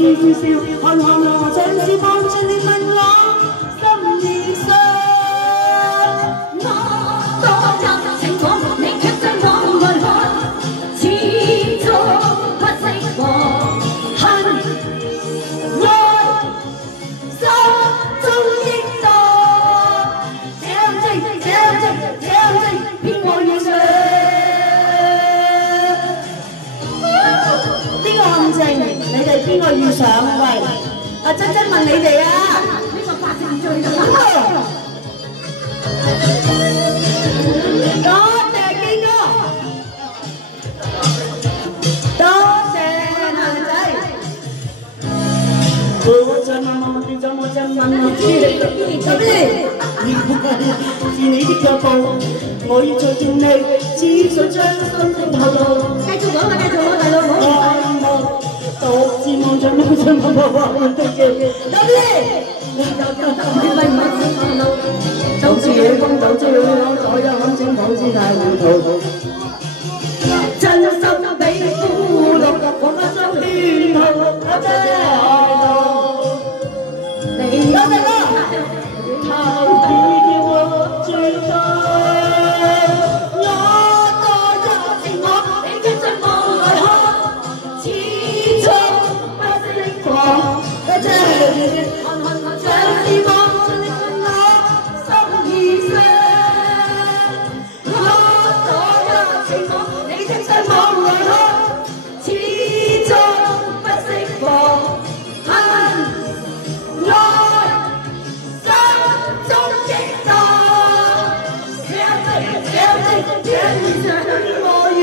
你笑笑，看看我像是望着你問我心意傷。我多入情網，你卻將我愛看，始終不識和恨愛心中激盪，這樣正，偏我遇上。邊個咁正？你哋邊個遇上？喂，阿珍珍問你哋啊！呢個八成最㗎嘛。多謝堅哥，多謝男仔。我在慢慢變咗，我在慢慢變。咁咧，是你的腳步，我要隨住你，只想將心聲透露。繼續講啦，大佬，唔好。獨自望着夢想默默畫滿的記憶。咁咧，唔係走似野風，走似雨浪，左右看清楚姿態糊塗。真心比孤獨，我不想牽頭，我真係愛到。你多謝哥，太叫我最多。我多入情網，你卻將我來看，始終不識放。多謝。像是望着你問我心意傷，我多入情網，你卻將我來看，始終不識放恨愛心中激盪，這樣正，我願。